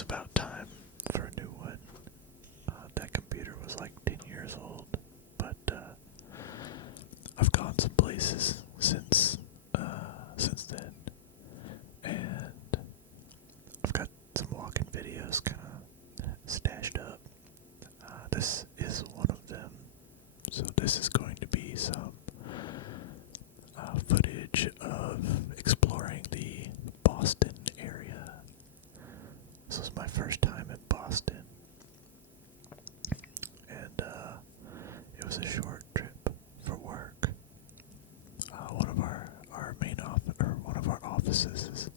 was about time for a new one. That computer was like 10 years old, but I've gone some places since then, and I've got some walking videos kind of stashed up. This is one of them, so this is going to be some footage of exploring the Boston area. This was my first time in Boston, and it was a short trip for work. One of our main one of our offices is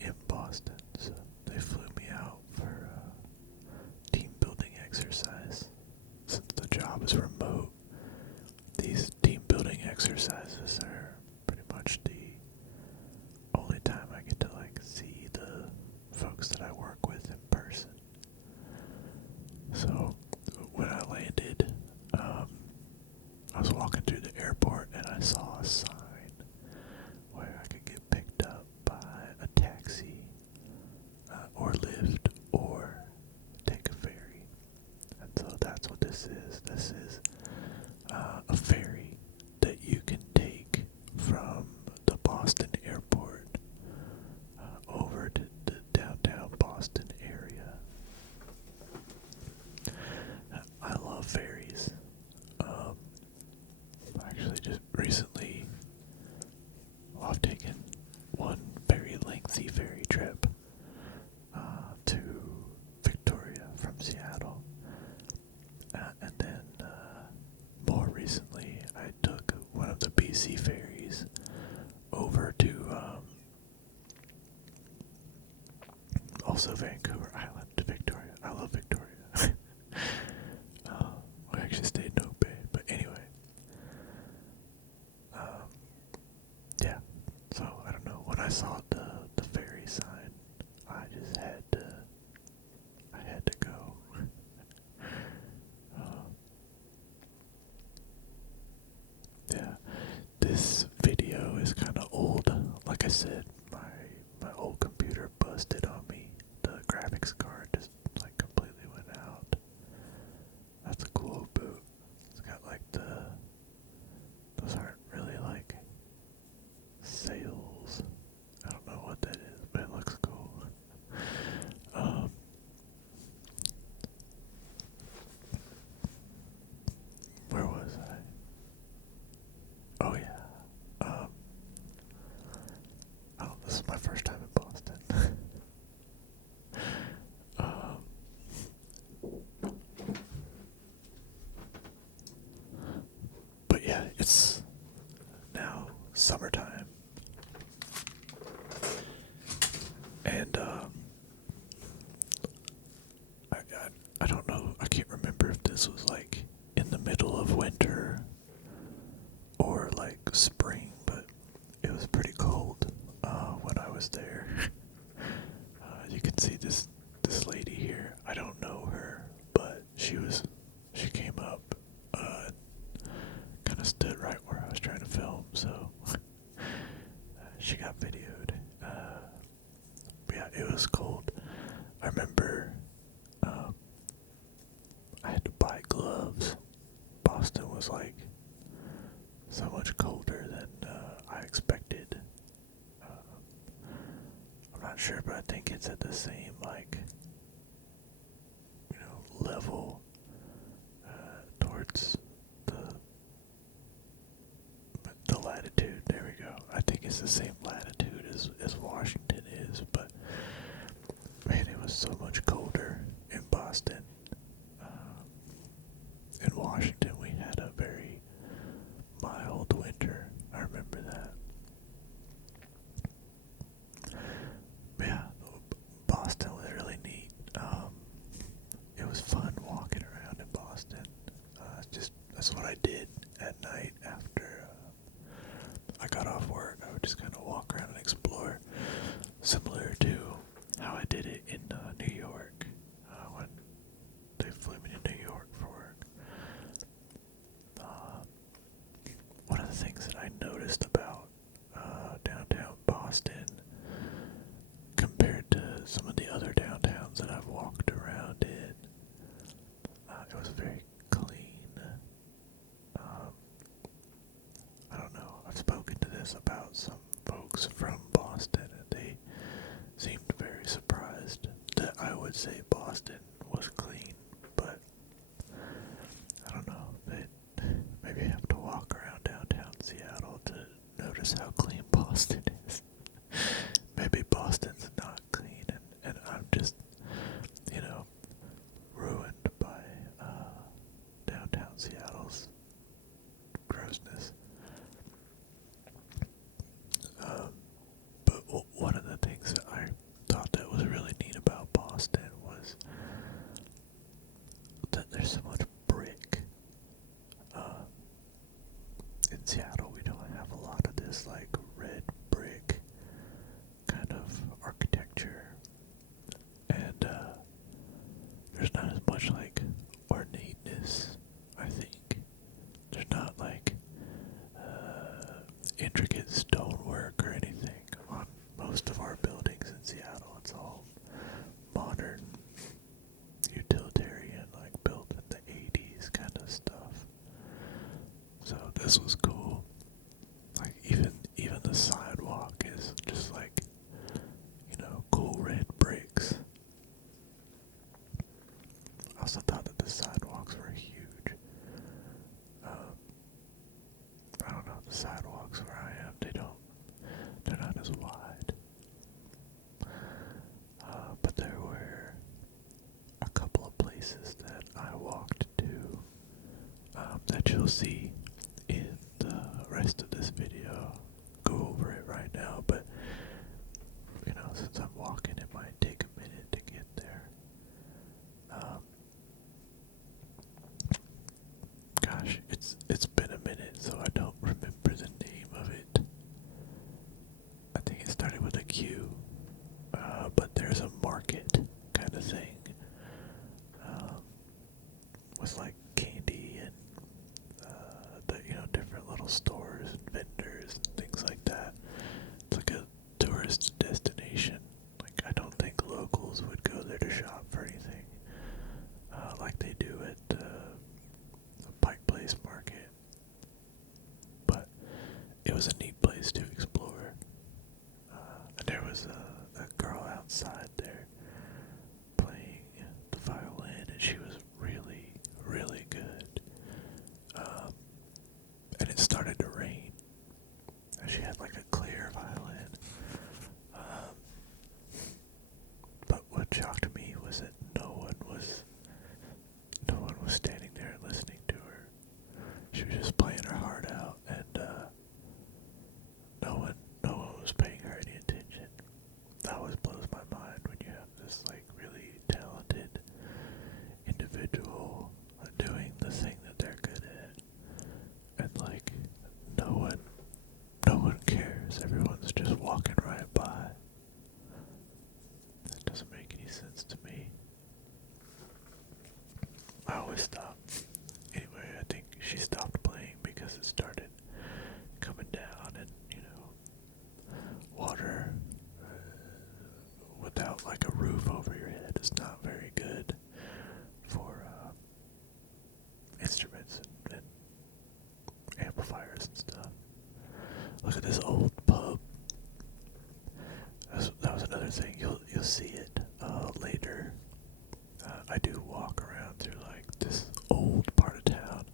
in Boston, so they flew me out for a team building exercise. Since the job is remote, these team building exercises are pretty much the only time I get to like see the folks that I work with in person. So when I landed, I was walking through the airport and I saw a sign where I could get picked up by a taxi, or Lyft, or take a ferry. And so that's what this is. This is a ferry that you can take from the Boston airport over to the downtown Boston area. I love ferries. Actually, just recently, I've taken one very lengthy ferry trip to Victoria from Seattle. And then more recently, I took one of the BC ferries over to also Vancouver Island to Victoria. I love Victoria. We actually stayed in Oak Bay, but anyway. Yeah, so I don't know, when I saw the ferry sign, I just had to go. Yeah, this video is kind of old. Like I said, my old computer busted on me. The graphics card just like completely went out. That's a cool boot. It's got like those aren't really like sails. I don't know what that is, but it looks cool. Where was I? Oh yeah. Oh, this is my first time in Boston. But yeah, it's now summertime. And I don't know, I can't remember if this was like in the middle of winter or like spring, but it was pretty cold when I was there. You can see this lady here. I don't know her, but she came up, kind of stood right where I was trying to film, so she got videoed. Yeah, it was cold. I remember I had to buy gloves. Boston was like so much colder than I expected. I'm not sure, but I think it's at the same like level towards the latitude. There we go. I think it's the same latitude as Washington is, but man, it was so much colder in Boston. In Washington, we had a very mild winter. I remember that. But yeah, Boston was really neat. It was fun walking around in Boston. That's what I did at night after I got off work. I would just kind of walk around and explore, similar to how I did it in New York when folks from Boston, and they seemed very surprised that I would say Boston was clean, but I don't know. They maybe have to walk around downtown Seattle to notice how clean Boston is. Maybe Boston's not clean, and I'm just, ruined by downtown Seattle's grossness. But one of the things that I thought that was really neat about Boston was that there's so much brick. In Seattle, we don't have a lot of this like red brick kind of architecture, and there's not as much like ornateness. I think there's not like intricate stonework or anything on most of our buildings in Seattle. It's all modern, utilitarian, like built in the 80s kind of stuff. So this was cool. Like even the sidewalk is just like, cool red bricks. I also thought that the sidewalks were huge. I don't know, the sidewalks where I am, they're not as wide. But there were a couple of places that I walked to that you'll see in the rest of this video. Go over it right now, but since I'm walking, it might take a minute to get there. Gosh, it's been a minute, so I don't remember the name of it. I think it started with a Q, but there's a market kind of thing, with like candy and different little stores and vendors and things like that. It's like a tourist destination. Like I don't think locals would go there to shop for anything, like they do at the Pike Place Market. But it was a neat place to explore. And there was a girl outside there playing the violin, and she was really, really good. And it started to rain, and she had like a clear violin. But what shocked me was that no one was standing there listening to her. She was just playing her heart out, and no one was paying her any attention. That always blows my mind when you have this like really talented individual doing the thing that they're good at, and like no one cares. Everyone's just walking right by. That doesn't make any sense to me. I always stop. Anyway, I think she stopped playing because it started coming down, and water without like a roof over your head is not very good for instruments and amplifiers and stuff. Look at this old pub. That was another thing. You'll see it later. I do walk around through like this old part of town,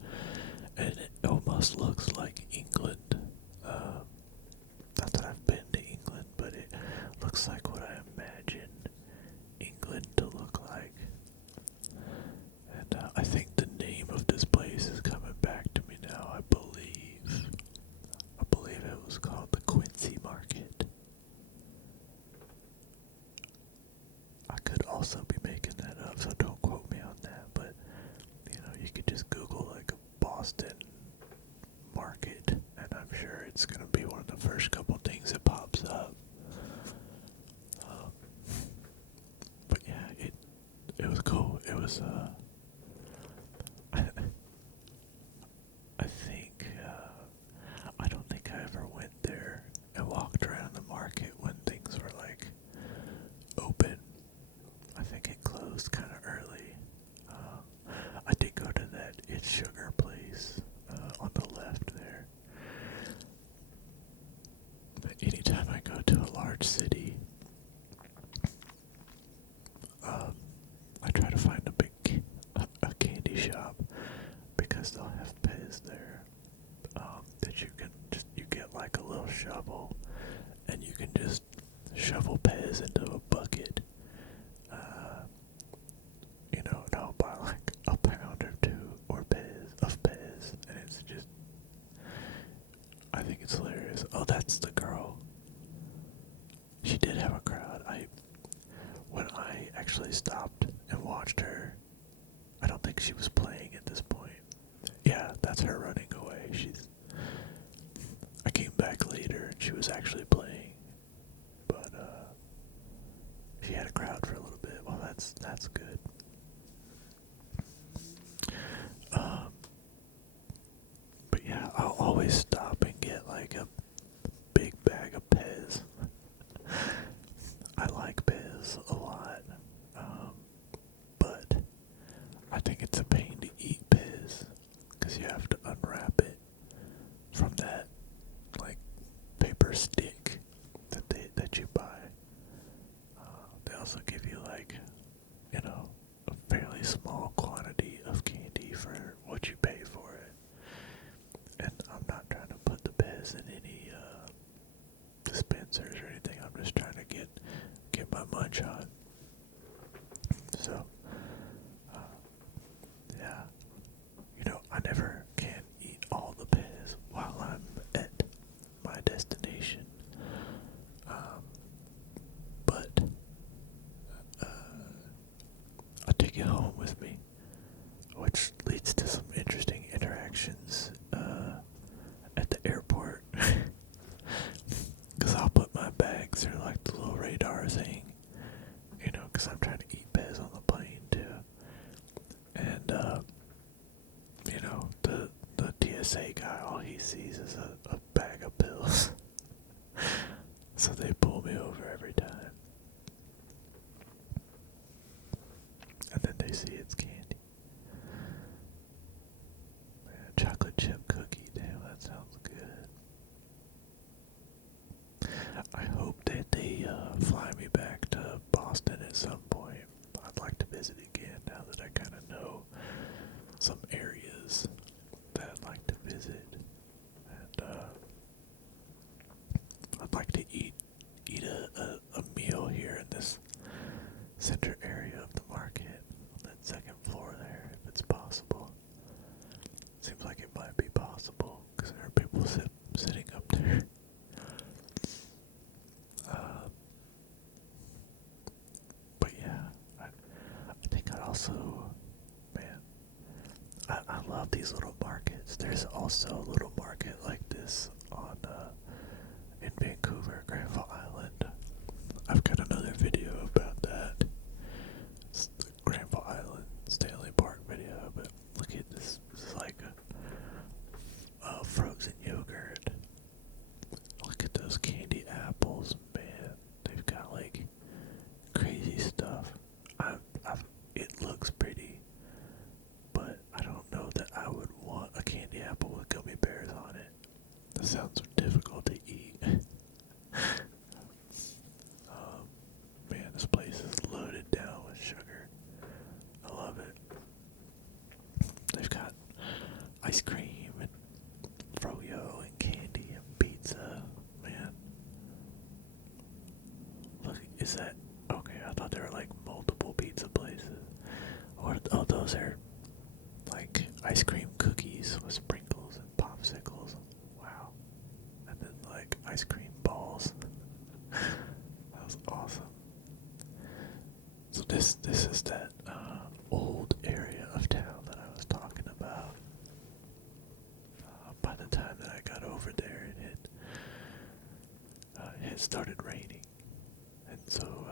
and it almost looks like England. Not that I've been to England, but it looks like what I imagine England to look like. And I think the name of this place is coming back to me now. I believe it was called the Quincy Market. I could also be making that up, so don't quote me on that, but you could just Google like a Boston market, and I'm sure it's gonna be one of the first couple things that pops up. But yeah, it was cool. It was I think I don't think I ever went there and walked around the market when things were like open. I think it closed kind of early. I did go to that It's Sugar place on the left there. But anytime I little shovel, and you can just shovel Pez into a bucket. And I'll buy like a pound or two or Pez, and it's just, I think it's hilarious. Oh, that's the girl. She did have a crowd. When I actually stopped and watched her, I don't think she was playing at this point. Yeah, that's her running away. I came back later and she was actually playing, but she had a crowd for a little bit. Well, that's good. But yeah, I'll always stop and get like a big bag of Pez. I like Pez a lot, but I think it's a pain to eat Pez because you have to unwrap it from that like paper stick that you buy. They also give you like, a fairly small quantity of candy for what you pay for it. And I'm not trying to put the Pez in any dispensers or anything. I'm just trying to get my munch on. So, yeah, I never can eat all the Pez while I'm at my destination. But I take it home with me, which leads to some interesting interactions at the airport. Because I'll put my bag through like the little radar thing, because I'm trying to eat Pez on the plane too. And, the TSA guy, all he sees is a bag of pills. So they pull me over every time. And then they see it's candy. Man, chocolate chip cookie, damn, that sounds good. I hope that they fly me back to Boston at some point. I'd like to visit again now that I kind of know some areas that I'd like to visit. And I'd like to eat a meal here in this center area of the market, on that second floor there, if it's possible. Seems like it might be possible, because there are people sitting up there. But yeah, I think I'd also, man, I love these little markets. There's also a little market like this in Vancouver, Granville Island. I've got another video about that. It's the Granville Island Stanley Park video, but look at this. This is like a frozen yogurt. Look at those candy apples, man. They've got like crazy stuff. It looks pretty, but I don't know that I would want a candy apple with gummy bears on it. That sounds difficult to eat. Man, this place is loaded down with sugar. I love it. They've got ice cream and froyo and candy and pizza. Man. Look, is that... Okay, I thought there were like multiple pizza places. Oh, those are like ice cream cookies with sprinkles and popsicles. Wow. And then like ice cream balls. That was awesome. So this is that old area of town that I was talking about. By the time that I got over there, it had started raining, and so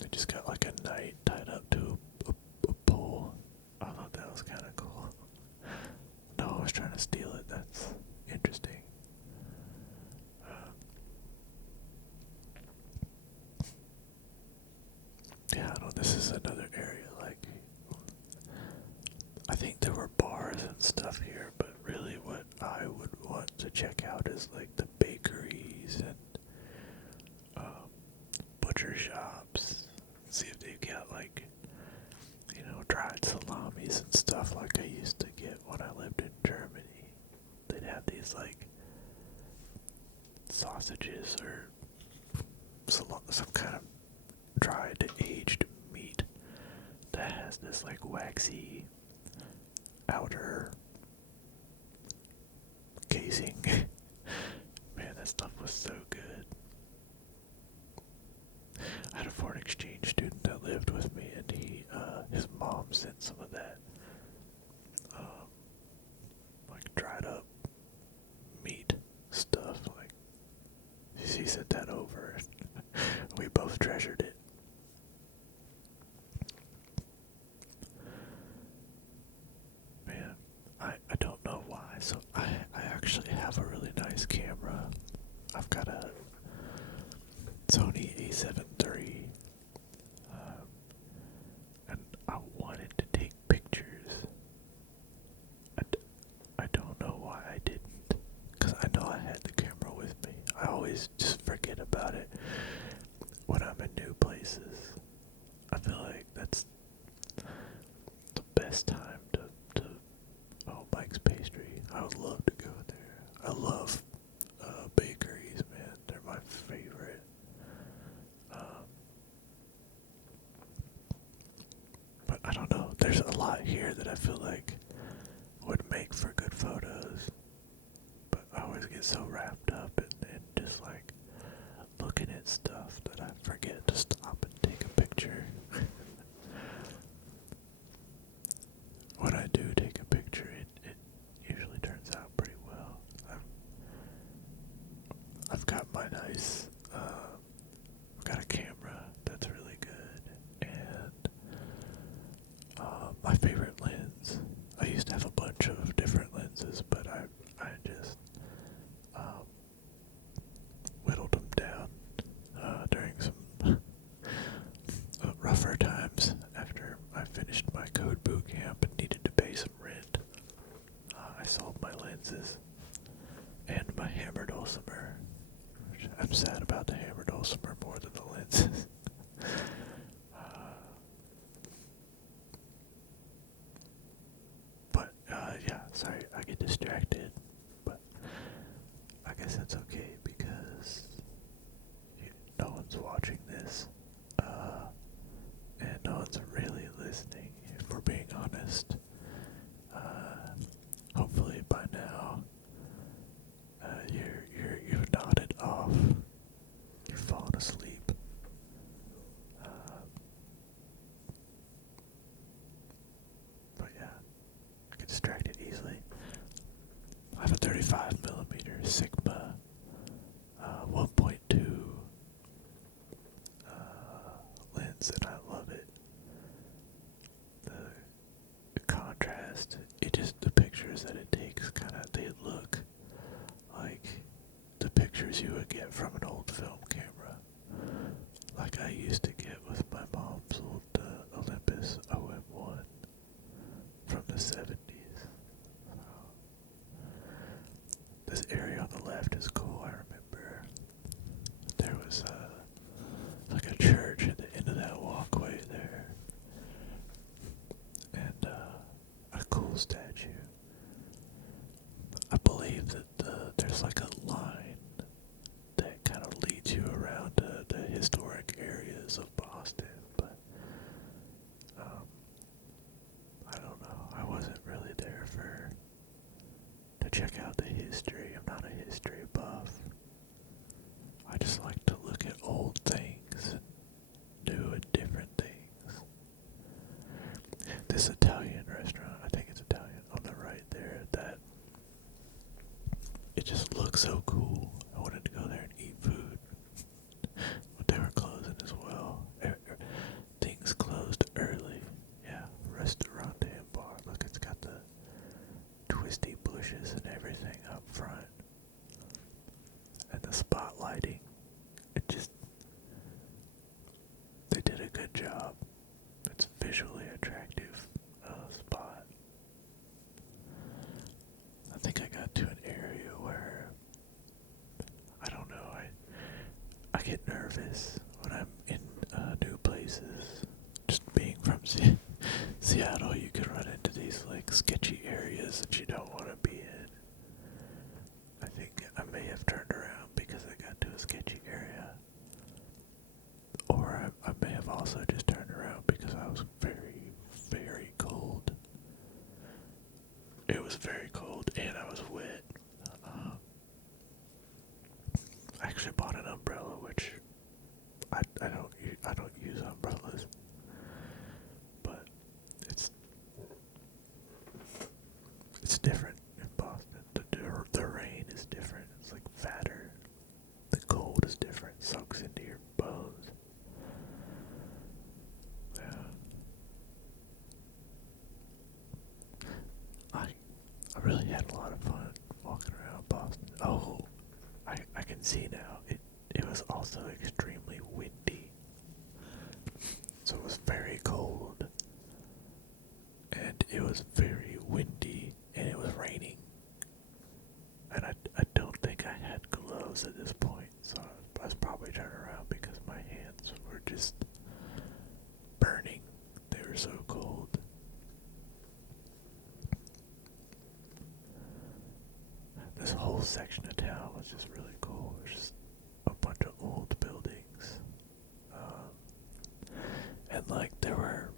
they just got like a knight tied up to a pole. I thought that was kind of cool. No, I was trying to steal it. That's interesting. Yeah, no, this is another area, like, I think there were bars and stuff here, but really what I would want to check out is, like, the bakeries and, butcher shops, see if they've got, like, dried salamis and stuff like I used to get when I lived in Germany. They'd have these, like, sausages or some kind of dried aged meat that has this like waxy outer casing. Man, that stuff was so good. I had a foreign exchange student that lived with me, and his mom sent some of that, like dried up meat stuff. Like she sent that over, and we both treasured it. Man, I don't know why. So I actually have a really nice camera. I've got a Sony A7 III, and I wanted to take pictures. I don't know why I didn't, because I know I had the camera with me. I always just forget about it when I'm in new places. I feel like that's the best time to oh, Mike's Pastry. I would love to go there. I love bakeries, man. They're my favorite. But I don't know. There's a lot here that I feel like would make for good photos. But I always get so wrapped up in just like looking at stuff that I forget to stop and take a picture. When I do take a picture, it usually turns out pretty well. I've got my nice, I've got a camera that's really good, and my favorite lens. I used to have a bunch of different lenses, but I just whittled them down during some rougher times after I finished my code boot camp and needed to pay some rent. I sold my lenses and my hammered dulcimer. I'm sad about the hammered dulcimer more than the lenses. But yeah, sorry, I get distracted. But I guess that's okay because no one's watching this. And no one's really listening, if we're being honest. Hopefully by now, you've nodded off. You've fallen asleep. But yeah, I get distracted easily. I have a 35mm Sigma 1.2 lens, and I love it. The contrast, the pictures that it takes they look like the pictures you would get from an old film camera. Like I used to get with my mom's old Olympus OM1 from the 70s. This area on the left is cool. I remember there was like a church at the end of that walkway there, and a cool statue. I believe that there's like a line that kind of leads you around the historic areas of Boston, but I don't know. I wasn't really there to check out the history. I'm not a history buff. I just like to look at old things and new and different things. This Italian restaurant, I think it's Italian, on the right there, that it just looks so cool. I wanted to go there and eat food, but they were closing as well. Things closed early. Yeah, restaurant and bar. Look, it's got the twisty bushes and everything up front, and the spotlighting. They did a good job. It's a visually attractive spot. I think I got to an area where, I don't know, I get nervous when I'm in new places. Just being from Seattle, you could run into these like sketchy areas that you don't want to be in. I think I may have turned around because I also just turned around because I was very, very cold. It was very cold and I was wet. I actually bought an umbrella, which I don't use umbrellas, but it's different in Boston. The rain is different. It's like fatter. The cold is different. Soaks into your bones. Yeah. I really had a lot of fun walking around Boston. Oh, I can see now. It was also extremely windy. So it was very cold. And it was very windy and it was raining. And I don't think I had gloves at this point, so I was probably turning around because my hands were just burning. They were so cold. This whole section of town was just really cool. It was just a bunch of old buildings. And like there were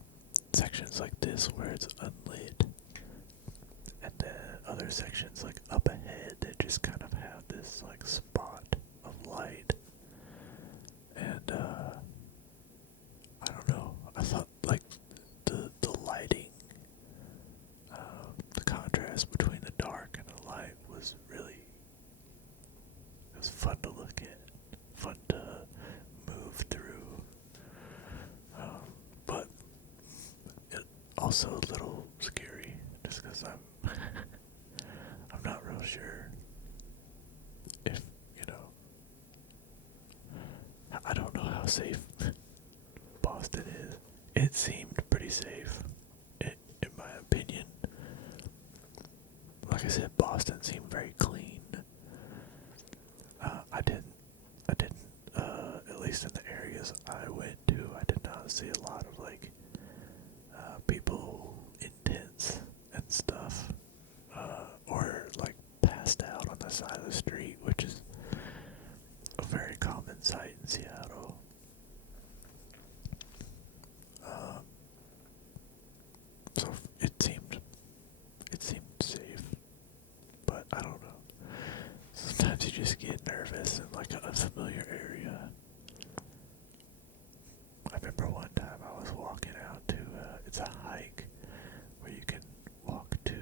sections like this where it's unlit. And then other sections like up ahead that just kind of have this like spot of light. And I don't know. I thought like the lighting, the contrast between the dark and the light was really, it was fun to look at, fun to move through. But it also a little scary just because I'm not real sure if, I don't know how safe Boston is. It seemed pretty safe, in my opinion. Like I said, Boston seemed very clean. I didn't, at least in the areas I went to, I did not see a lot of like people in tents and stuff, or like passed out on the side of the street, which is a very common sight in Seattle. So it seemed safe, but I don't know. Sometimes you just get nervous in like an unfamiliar area. I remember one time I was walking out to it's a hike where you can walk to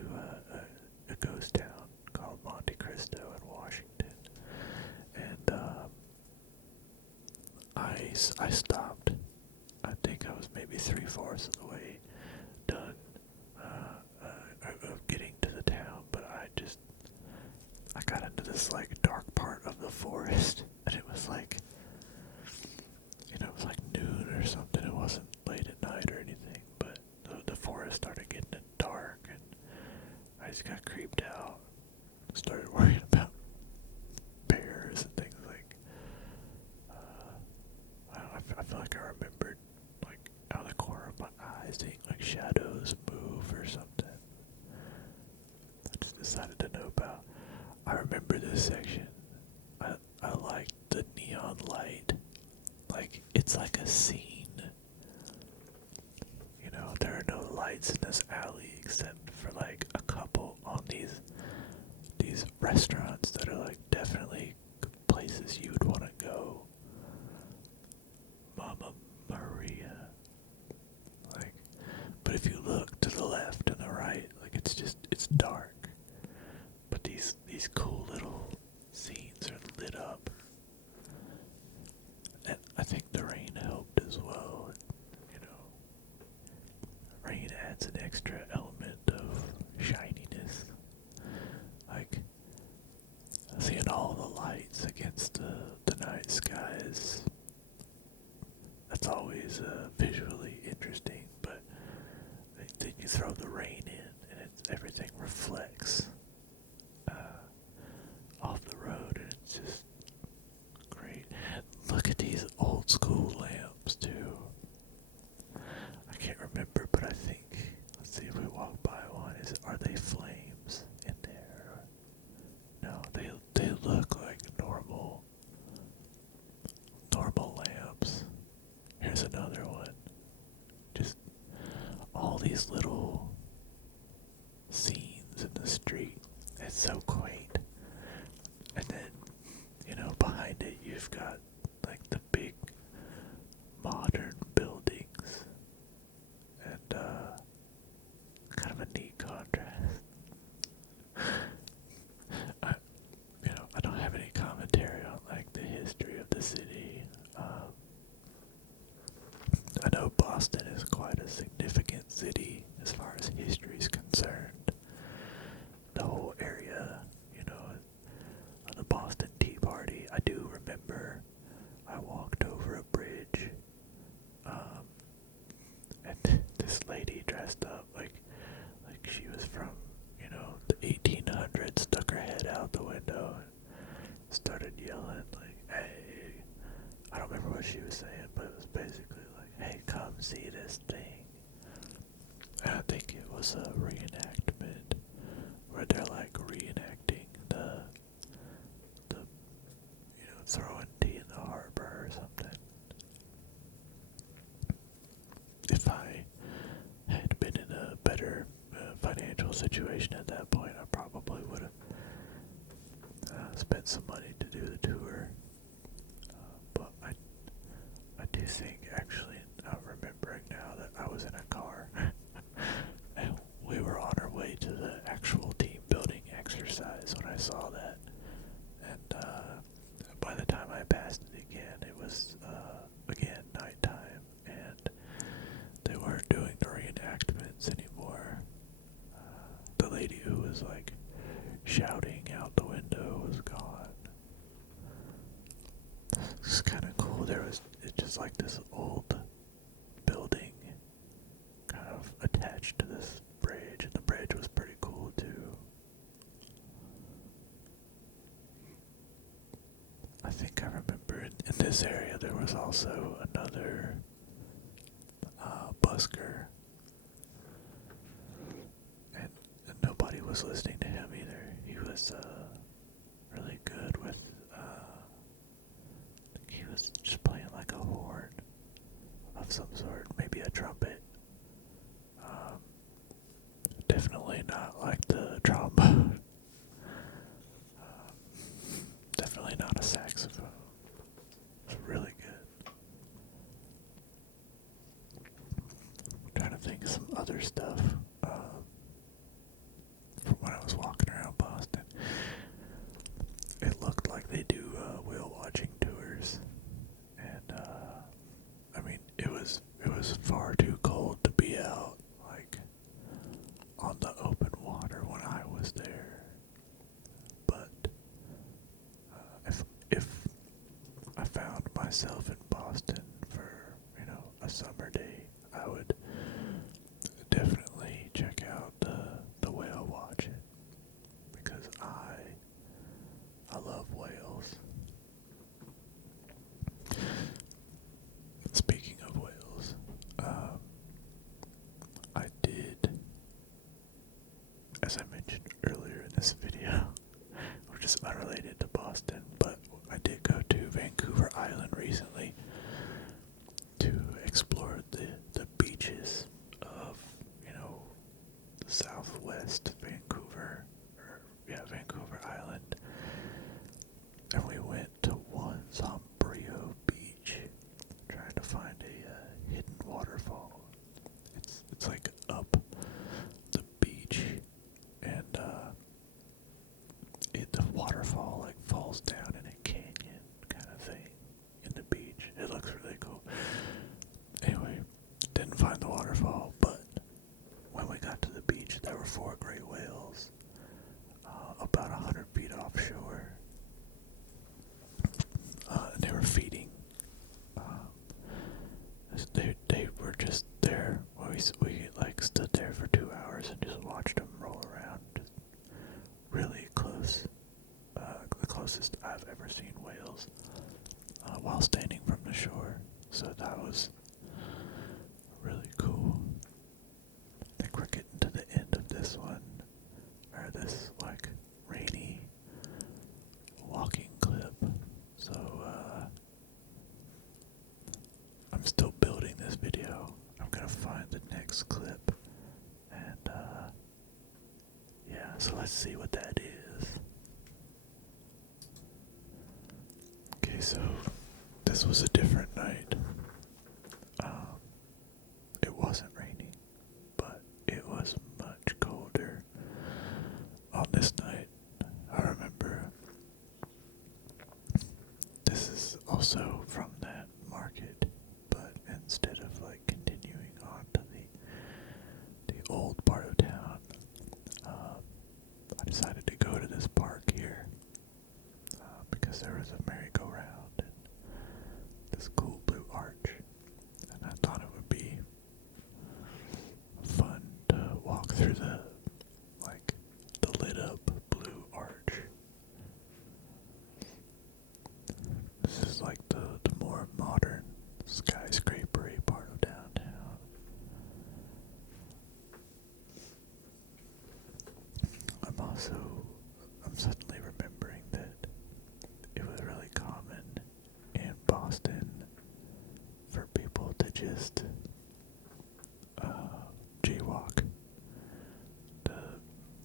a ghost town called Monte Cristo in Washington, and I stopped. I think I was maybe 3/4 of the way done of getting to the town, but I got into this like dark part of the forest, and it was like, it was like noon or something. It wasn't late at night or anything, but the forest started getting dark, and I just got creeped out. Started worrying about bears and things like. I feel like I remembered, like out of the corner of my eye, seeing like shadows move or something. I just decided to know about. I remember this section. I liked the neon light. Like, it's like a scene. There are no lights in this alley except for like a couple on these restaurants that are like definitely places you'd want to go. Mama Maria. Like, but if you look to the left and the right, like it's dark. But these cool little scenes are lit up. And I think the rain helped as well. Rain adds an extra element of shininess. Like, seeing all the lights against the night skies, that's always visually interesting, but then you throw the rain in and everything reflects off the road, and it's just great. Look at these old school lamps too. I can't remember, but I think, let's see if we walk by one. Are they flames in there? No, they look like normal lamps. Here's another one. all these little scenes in the street. It's so quaint. And then, behind it you've got like the big modern buildings and kind of a neat contrast. I don't have any commentary on like the history of the city. I know Boston is quite a significant city as far as history is concerned. The whole area, of the Boston Tea Party. I do remember I walked over a bridge, and this lady dressed up like she was from, the 1800s, stuck her head out the window and started yelling like, "Hey!" I don't remember what she was saying, but it was basically like, "Hey, come see this thing." And I think it was a reenactment where they're like reenacting the throwing tea in the harbor or something. If I had been in a better financial situation at that point, I probably would have spent some money to do the tour. But I do think, actually, I'm remembering now that I was in a car and we were on our way to the actual team building exercise when I saw that. And by the time I passed it again, it was again nighttime, and they weren't doing the reenactments anymore. The lady who was like shouting out the window was gone. It's kind of cool. It's just like this old building kind of attached to this bridge, and the bridge was pretty cool too. I think I remember in this area there was also another busker, and nobody was listening to him either. He was really good with, he was just playing like a horn of some sort, maybe a trumpet. Definitely not like the trombone. Definitely not a saxophone. It's really good. I'm trying to think of some other stuff from when I was walking around Boston. It looked like they do whale watching tours, and I mean it was far too cold to be out like on the open water when I was there. But if I found myself in Boston for, a summer day, I would definitely check out the whale watching, because I love whales. Speaking of whales, I did, as I mentioned earlier in this video, which is unrelated to Boston, but I did go to Vancouver Island recently to explore the beaches of, the southwest Vancouver, Vancouver Island. And we went to one Sombrio beach, trying to find a hidden waterfall. It's like up the beach, and the waterfall like falls down in a canyon kind of thing in the beach. It looks really cool. Anyway, didn't find the waterfall, but when we got to the beach, there were 4 gray whales about 100 feet offshore. And they were feeding. They were just there. We like stood there for 2 hours and just watched them roll around. Just really close. The closest I've ever seen whales while standing from the shore. So that was really cool. I think we're getting to the end of this one, or this like rainy walking clip. So I'm still building this video. I'm gonna find the next clip let's see what that is. Okay, so this was a different night. It wasn't raining, but it was much colder on this night. I remember this is also from that market, but instead of like continuing on to the old part of town, I decided to go to this park here because there was a merry-go-round and this cool blue arch, and I thought it would be fun to walk through the lit up blue arch. This is like the more modern skyscrapery part of downtown. I'm suddenly remembering that it was really common in Boston for people to just jaywalk.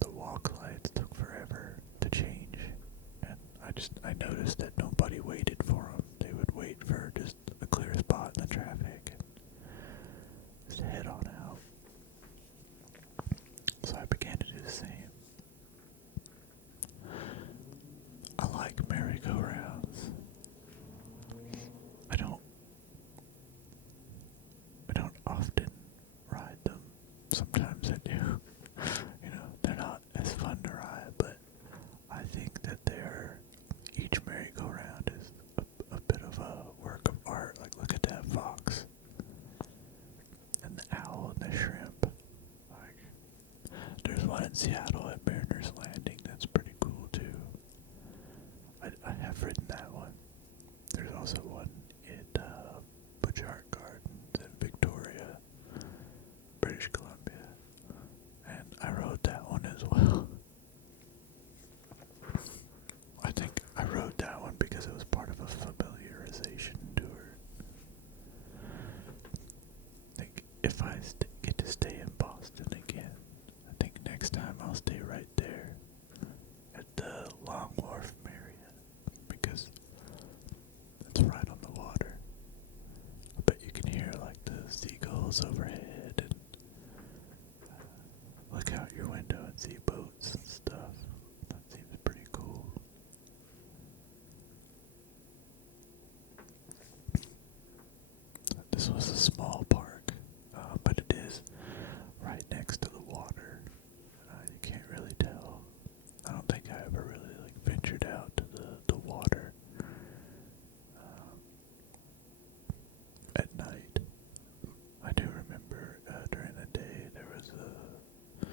The walk lights took forever to change, and I noticed that nobody waited for them. They would wait for just a clear spot in the traffic and just head on out. So I began to do the same. I like merry-go-rounds. I don't often ride them. Sometimes I do. They're not as fun to ride, but I think that each merry-go-round is a bit of a work of art. Like, look at that fox. And the owl and the shrimp. Like, there's one in Seattle at Mariner's Landing that's pretty cool too. I have ridden that one. There's also one at Butchart Gardens in Victoria, British Columbia, and I rode that one as well. I think I rode that one because it was part of a familiarization tour. Like, if I get to stay in Boston again, I think next time I'll stay right there at the Long Wharf Marriott because it's right on the water. I bet you can hear like the seagulls overhead and look out your window and see boats and stuff. That seems pretty cool. This was a small park, but it is right next to the water. You can't really tell. I don't think I ever really ventured out to the water at night. I do remember during the day there was a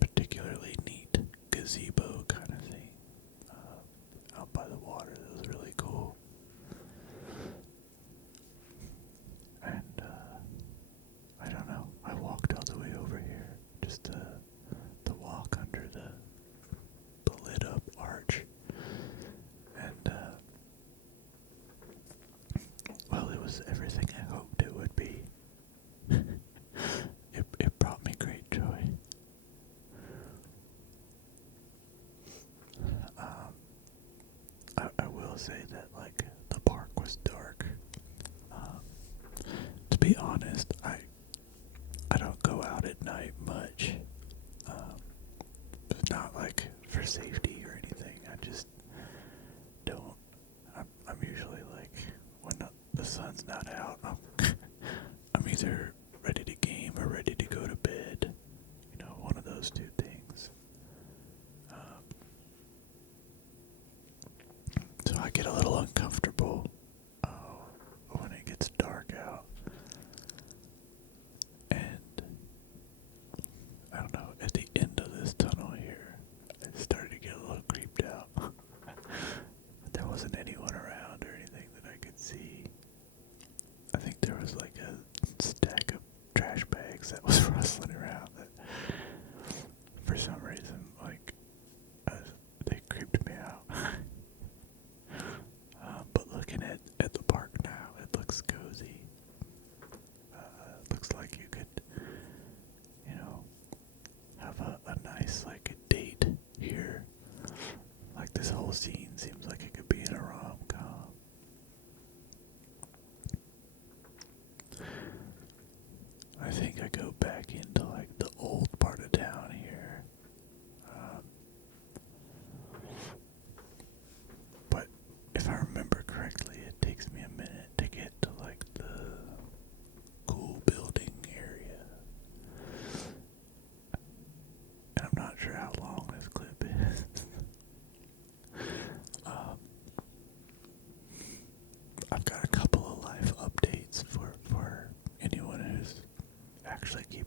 particularly neat gazebo kind of thing out by the water that was really cool. And I don't know, I walked all the way over here just to walk under the lit up arch. And well, it was everything I hoped it would be. It brought me great joy. I will say that the park was dark. To be honest, I don't go out at night much. It's not for safety or anything. I just don't. I'm usually when the sun's not out, I'm either ready to game or ready to go to bed. One of those two things. So I get a little uncomfortable when it gets dark out. And I don't know, at the end of this tunnel here, I started to get a little creeped out. There wasn't anyone around or anything that I could see. I think there was a stack of actually keep